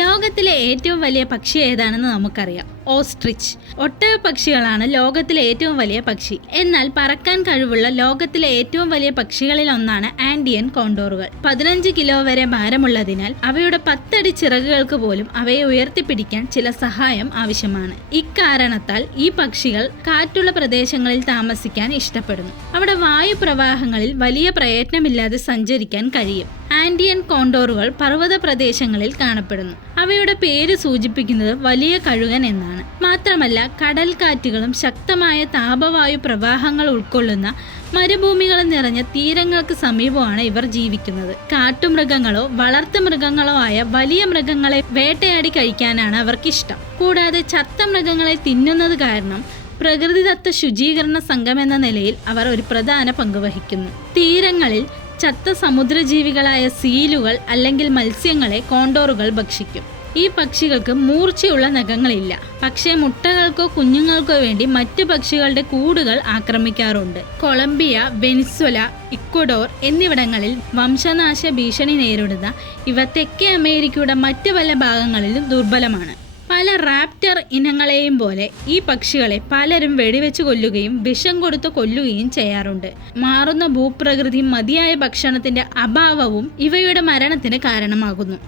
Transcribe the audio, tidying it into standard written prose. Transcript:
ലോകത്തിലെ ഏറ്റവും വലിയ പക്ഷി ഏതാണെന്ന് നമുക്കറിയാം. ഓസ്ട്രിച്ച്. ഒട്ടക പക്ഷികളാണ് ലോകത്തിലെ ഏറ്റവും വലിയ പക്ഷി. എന്നാൽ പറക്കാൻ കഴിവുള്ള ലോകത്തിലെ ഏറ്റവും വലിയ പക്ഷികളിൽ ഒന്നാണ് ആൻഡിയൻ കോണ്ടോറുകൾ. 15 കിലോ വരെ ഭാരമുള്ളതിനാൽ അവയുടെ 10 അടി ചിറകുകൾക്ക് പോലും അവയെ ഉയർത്തിപ്പിടിക്കാൻ ചില സഹായം ആവശ്യമാണ്. ഇക്കാരണത്താൽ ഈ പക്ഷികൾ കാറ്റുള്ള പ്രദേശങ്ങളിൽ താമസിക്കാൻ ഇഷ്ടപ്പെടുന്നു. അവിടെ വായുപ്രവാഹങ്ങളിൽ വലിയ പ്രയത്നമില്ലാതെ സഞ്ചരിക്കാൻ കഴിയും. ആൻഡിയൻ കോണ്ടോറുകൾ പർവ്വത പ്രദേശങ്ങളിൽ കാണപ്പെടുന്നു. അവയുടെ പേര് സൂചിപ്പിക്കുന്നത് വലിയ കഴുകൻ എന്നാണ്. മാത്രമല്ല, കടൽക്കാറ്റുകളും ശക്തമായ താപവായു പ്രവാഹങ്ങൾ ഉൾക്കൊള്ളുന്ന മരുഭൂമികളും നിറഞ്ഞ തീരങ്ങൾക്ക് സമീപമാണ് ഇവർ ജീവിക്കുന്നത്. കാട്ടുമൃഗങ്ങളോ വളർത്തുമൃഗങ്ങളോ ആയ വലിയ മൃഗങ്ങളെ വേട്ടയാടി കഴിക്കാനാണ് അവർക്കിഷ്ടം. കൂടാതെ ചത്ത മൃഗങ്ങളെ തിന്നുന്നത് കാരണം പ്രകൃതിദത്ത ശുചീകരണ സംഘം എന്ന നിലയിൽ അവർ ഒരു പ്രധാന പങ്ക് വഹിക്കുന്നു. തീരങ്ങളിൽ ചത്ത സമുദ്രജീവികളായ സീലുകൾ അല്ലെങ്കിൽ മത്സ്യങ്ങളെ കോണ്ടോറുകൾ ഭക്ഷിക്കും. ഈ പക്ഷികൾക്ക് മൂർച്ചയുള്ള നഖങ്ങളില്ല, പക്ഷേ മുട്ടകൾക്കോ കുഞ്ഞുങ്ങൾക്കോ വേണ്ടി മറ്റ് പക്ഷികളുടെ കൂടുകൾ ആക്രമിക്കാറുണ്ട്. കൊളംബിയ, വെനിസ്വല, ഇക്വഡോർ എന്നിവിടങ്ങളിൽ വംശനാശ ഭീഷണി നേരിടുന്ന ഇവ തെക്കേ അമേരിക്കയുടെ മറ്റ് പല ഭാഗങ്ങളിലും ദുർബലമാണ്. പല റാപ്റ്റർ ഇനങ്ങളെയും പോലെ ഈ പക്ഷികളെ പലരും വെടിവെച്ച് കൊല്ലുകയും വിഷം കൊടുത്ത് കൊല്ലുകയും ചെയ്യാറുണ്ട്. മാറുന്ന ഭൂപ്രകൃതിയും മതിയായ ഭക്ഷണത്തിന്റെ അഭാവവും ഇവയുടെ മരണത്തിന് കാരണമാകുന്നു.